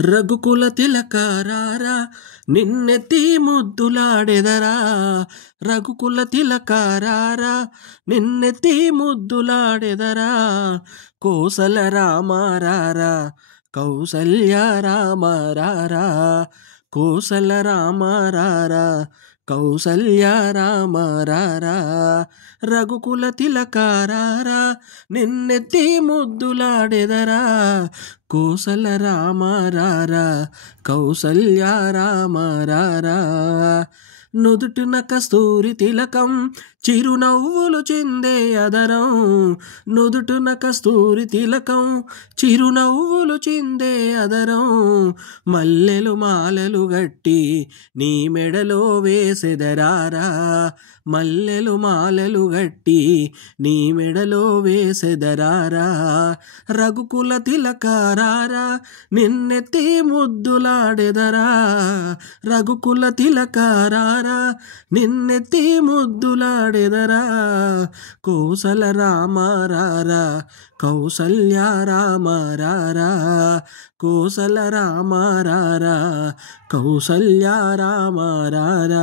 రఘుకుల తిలకారారా నిన్నెత్తి ముద్దులాడెదరా. రఘుకుల తిలకారారా నిన్నెత్తి ముద్దులాడెదరా. కోసల రామారారా కౌసల్య రామారారా. కోసల రామారారా కౌసల్య రామారారా. రఘుకుల తిలకారారా నిన్నెత్తి ముద్దులాడెదరా. కోసల రామారారా కౌసల్య రామారారా. నుదుటిన కస్తూరి తిలకం చిరునవ్వులు చిందే అదరం. నుదుటిన కస్తూరి తిలకం చిరునవ్వులు చిందే అదరం. మల్లెలు మాలలు గట్టి నీ మెడలో వేసెదరారా. మల్లెలు మాలలు గట్టి నీ మెడలో వేసెదరారా. రఘుకుల తిలకారారా నిన్నెత్తి ముద్దులాడెదరా. రఘుకుల తిలకారారా నిన్నెత్తి ముద్దులాడెదరా. కోసల రామారారా కౌసల్య రామారారా. కోసల రామారారా కౌసల్య రామారారా.